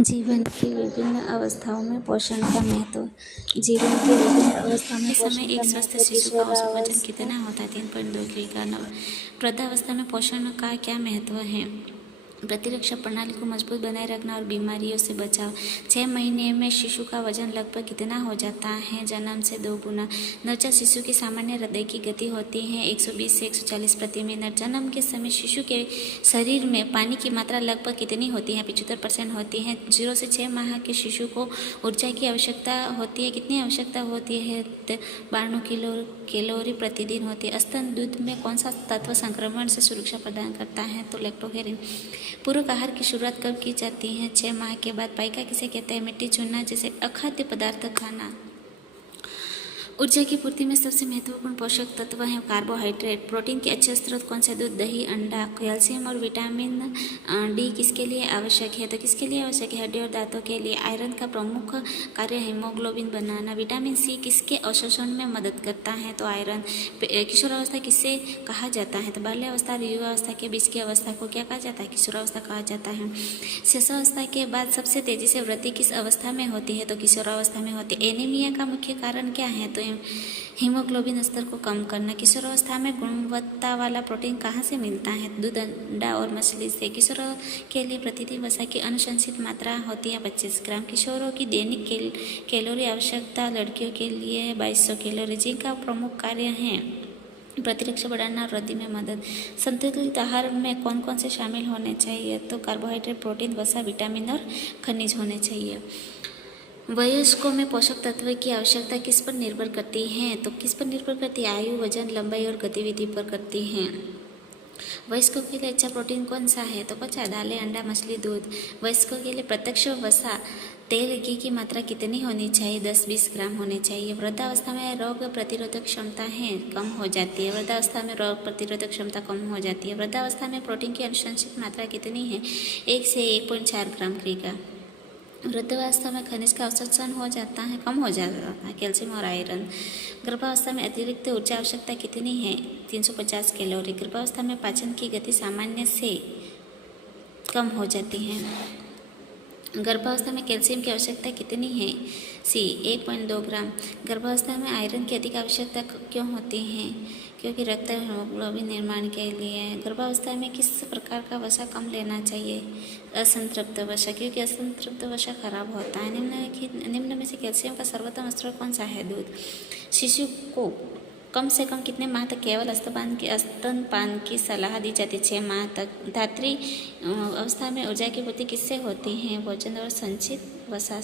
जीवन की विभिन्न अवस्थाओं में पोषण का महत्व। जीवन की विभिन्न अवस्थाओं में इस समय पोषण एक का स्वस्थ महत्व। शिशु का औसत वजन कितना होता है? 3.2 किलोग्राम। वृद्धावस्था में पोषण का क्या महत्व है? प्रतिरक्षा प्रणाली को मजबूत बनाए रखना और बीमारियों से बचाव। 6 महीने में शिशु का वजन लगभग कितना हो जाता है? जन्म से 2 गुना। नवजात शिशु की सामान्य हृदय की गति होती है 120 से 140 प्रति मिनट। जन्म के समय शिशु के शरीर में पानी की मात्रा लगभग कितनी होती है? 75% होती है। 0 से 6 माह के शिशु को ऊर्जा की आवश्यकता होती है, कितनी आवश्यकता होती है? 92 कैलोरी प्रतिदिन होती है। स्तन दूध में कौन सा तत्व संक्रमण से सुरक्षा प्रदान करता है? तो लैक्टोफेरिन। पूरक आहार की शुरुआत कब की जाती है? 6 माह के बाद। पाइका किसे कहते हैं? मिट्टी चूना जैसे अखाद्य पदार्थ खाना। ऊर्जा की पूर्ति में सबसे महत्वपूर्ण पोषक तत्व हैं कार्बोहाइड्रेट। प्रोटीन के अच्छे स्रोत कौन से? दूध, दही, अंडा। कैल्शियम और विटामिन डी किसके लिए आवश्यक है? तो किसके लिए आवश्यक है? हड्डी और दांतों के लिए। आयरन का प्रमुख कार्य हीमोग्लोबिन बनाना। विटामिन सी किसके अवशोषण में मदद करता है? तो आयरन। किशोरावस्था किसे कहा जाता है? तो बाल्यावस्था और युवावस्था के बीच की अवस्था को क्या कहा जाता है? किशोरावस्था कहा जाता है। शिशुअवस्था के बाद सबसे तेजी से वृद्धि किस अवस्था में होती है? तो किशोरावस्था में होती है। एनीमिया का मुख्य कारण क्या है? तो हीमोग्लोबिन स्तर को कम करना। किशोरावस्था में गुणवत्ता वाला प्रोटीन कहाँ से मिलता है? दूध, अंडा और मछली से। किशोरों के लिए प्रतिदिन वसा की अनुशंसित मात्रा होती है 25 ग्राम। किशोरों की दैनिक कैलोरी आवश्यकता लड़कियों के लिए 2200 कैलोरी, जिनका प्रमुख कार्य है प्रतिरक्षा बढ़ाना और वृद्धि में मदद। संतुलित आहार में कौन कौन से शामिल होने चाहिए? तो कार्बोहाइड्रेट, प्रोटीन, वसा, विटामिन और खनिज होने चाहिए। वयस्कों में पोषक तत्व की आवश्यकता किस पर निर्भर करती है? तो किस पर निर्भर करती है? आयु, वजन, लंबाई और गतिविधि पर करती है। वयस्कों के लिए अच्छा प्रोटीन कौन सा है? तो कच्चा, दालें, अंडा, मछली, दूध। वयस्कों के लिए प्रत्यक्ष वसा, तेल, घी की मात्रा कितनी होनी चाहिए? 10-20 ग्राम होनी चाहिए। वृद्धावस्था में रोग प्रतिरोधक क्षमता है कम हो जाती है। वृद्धावस्था में रोग प्रतिरोधक क्षमता कम हो जाती है। वृद्धावस्था में प्रोटीन की अनुशंसित मात्रा कितनी है? 1 से 1.4 ग्राम क्रिका। वृद्धावस्था में खनिज का अवशोषण हो जाता है, कम हो जाता है, कैल्शियम और आयरन। गर्भावस्था में अतिरिक्त ऊर्जा आवश्यकता कितनी है? 350 कैलोरी। गर्भावस्था में पाचन की गति सामान्य से कम हो जाती है। गर्भावस्था में कैल्शियम की आवश्यकता कितनी है? सी 1.2 ग्राम। गर्भावस्था में आयरन की अधिक आवश्यकता क्यों होती है? क्योंकि रक्त हीमोग्लोबिन निर्माण के लिए। गर्भावस्था में किस प्रकार का वसा कम लेना चाहिए? असंतृप्त वसा, क्योंकि असंतृप्त वसा खराब होता है। निम्न में से कैल्शियम का सर्वोत्तम स्रोत कौन सा है? दूध। शिशु को कम से कम कितने माह तक केवल स्तनपान की सलाह दी जाती है? 6 माह तक। धात्री अवस्था में ऊर्जा की पूर्ति किससे होती है? भोजन और संचित वसा।